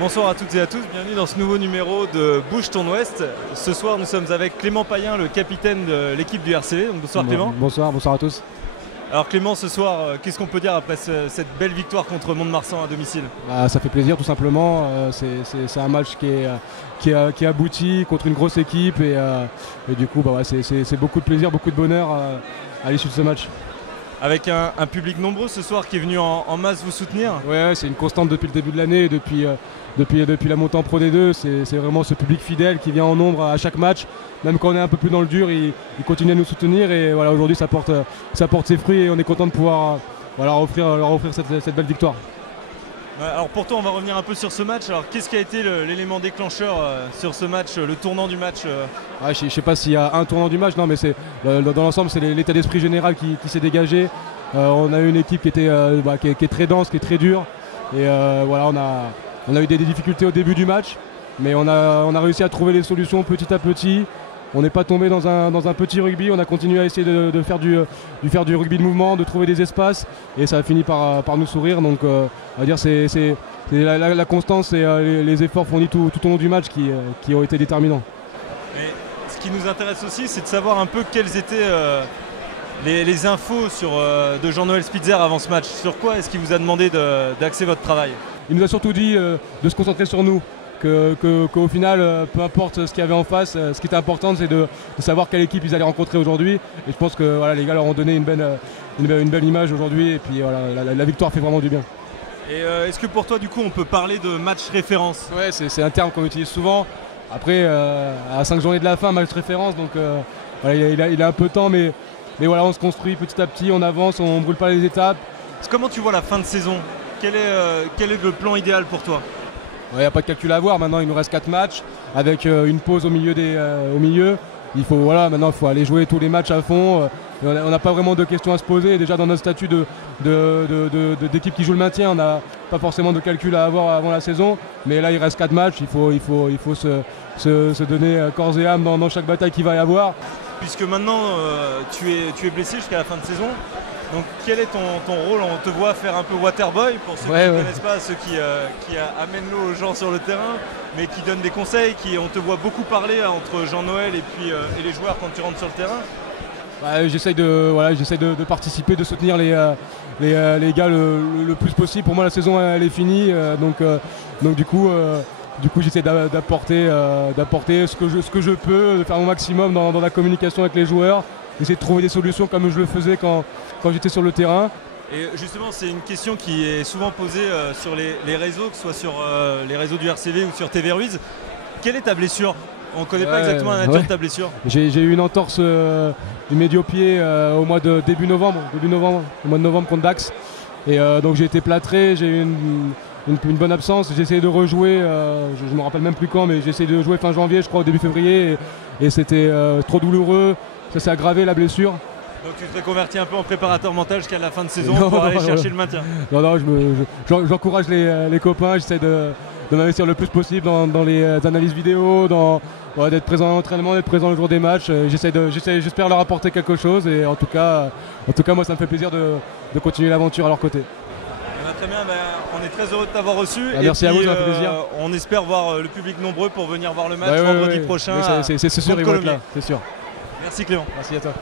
Bonsoir à toutes et à tous, bienvenue dans ce nouveau numéro de Bouge ton Ouest. Ce soir nous sommes avec Clément Payen, le capitaine de l'équipe du RCV. Donc, bonsoir Clément. Bonsoir à tous. Alors Clément, ce soir, qu'est-ce qu'on peut dire après cette belle victoire contre Mont-de-Marsan à domicile? Ça fait plaisir tout simplement, c'est un match qui est abouti contre une grosse équipe et du coup c'est beaucoup de plaisir, beaucoup de bonheur à l'issue de ce match. Avec un public nombreux ce soir qui est venu en masse vous soutenir. Ouais, c'est une constante depuis le début de l'année, depuis la montée en Pro D2, c'est vraiment ce public fidèle qui vient en nombre à chaque match. Même quand on est un peu plus dans le dur, il continue à nous soutenir et voilà, aujourd'hui ça porte ses fruits et on est content de pouvoir leur offrir cette belle victoire. Ouais, alors pour toi on va revenir un peu sur ce match. Alors qu'est-ce qui a été l'élément déclencheur sur ce match, le tournant du match Je ne sais pas s'il y a un tournant du match, non mais dans l'ensemble c'est l'état d'esprit général qui s'est dégagé. On a eu une équipe qui est très dense, qui est très dure et voilà, on a eu des difficultés au début du match, mais on a réussi à trouver les solutions petit à petit. On n'est pas tombé dans un petit rugby, on a continué à essayer de faire du rugby de mouvement, de trouver des espaces et ça a fini par nous sourire. Donc on va dire c'est la constance et les efforts fournis tout au long du match qui ont été déterminants. Mais ce qui nous intéresse aussi, c'est de savoir un peu quelles étaient les infos de Jean-Noël Spitzer avant ce match. Sur quoi est-ce qu'il vous a demandé d'axer votre travail? Il nous a surtout dit de se concentrer sur nous. Qu'au final, peu importe ce qu'il y avait en face, ce qui était important c'est de savoir quelle équipe ils allaient rencontrer aujourd'hui. Et je pense que voilà, les gars leur ont donné une belle image aujourd'hui et puis voilà, la victoire fait vraiment du bien. Et est-ce que pour toi du coup on peut parler de match référence? Ouais, c'est un terme qu'on utilise souvent. Après, à 5 journées de la fin, match référence, donc voilà, il a un peu de temps, mais voilà, on se construit petit à petit, on avance, on ne brûle pas les étapes. Comment tu vois la fin de saison? Quel est le plan idéal pour toi? Il n'y a pas de calcul à avoir, maintenant il nous reste 4 matchs avec une pause au milieu. Maintenant il faut aller jouer tous les matchs à fond. On n'a pas vraiment de questions à se poser. Déjà dans notre statut d'équipe qui joue le maintien, on n'a pas forcément de calcul à avoir avant la saison. Mais là il reste 4 matchs, il faut se donner corps et âme dans chaque bataille qu'il va y avoir. Puisque maintenant tu es blessé jusqu'à la fin de saison. Donc quel est ton rôle? On te voit faire un peu waterboy pour ceux qui ne connaissent pas, ceux qui amènent l'eau aux gens sur le terrain, mais qui donnent des conseils, on te voit beaucoup parler entre Jean-Noël et les joueurs quand tu rentres sur le terrain. J'essaye de participer, de soutenir les gars le plus possible. Pour moi la saison elle est finie, donc du coup j'essaie d'apporter ce que je peux, de faire mon maximum dans la communication avec les joueurs, d'essayer de trouver des solutions comme je le faisais quand j'étais sur le terrain. Et justement, c'est une question qui est souvent posée sur les réseaux, que ce soit sur les réseaux du RCV ou sur TV Ruiz. Quelle est ta blessure? On ne connaît pas exactement la nature de ta blessure. J'ai eu une entorse du médio-pied au mois de début novembre, au mois de novembre contre Dax. Et donc j'ai été plâtré, j'ai eu une bonne absence. J'ai essayé de rejouer, je ne me rappelle même plus quand, mais j'ai essayé de jouer fin janvier, je crois, au début février. Et c'était trop douloureux, ça s'est aggravé la blessure. Donc tu te reconvertis un peu en préparateur mental jusqu'à la fin de saison pour aller chercher le maintien. Non, j'encourage les copains, j'essaie de m'investir le plus possible dans les analyses vidéo, d'être présent à l'entraînement, d'être présent le jour des matchs. J'espère leur apporter quelque chose et en tout cas moi ça me fait plaisir de continuer l'aventure à leur côté. Très bien, on est très heureux de t'avoir reçu. Merci à vous, ça fait plaisir. On espère voir le public nombreux pour venir voir le match vendredi prochain. C'est sûr, ils vont être là, c'est sûr. Merci Clément. Merci à toi.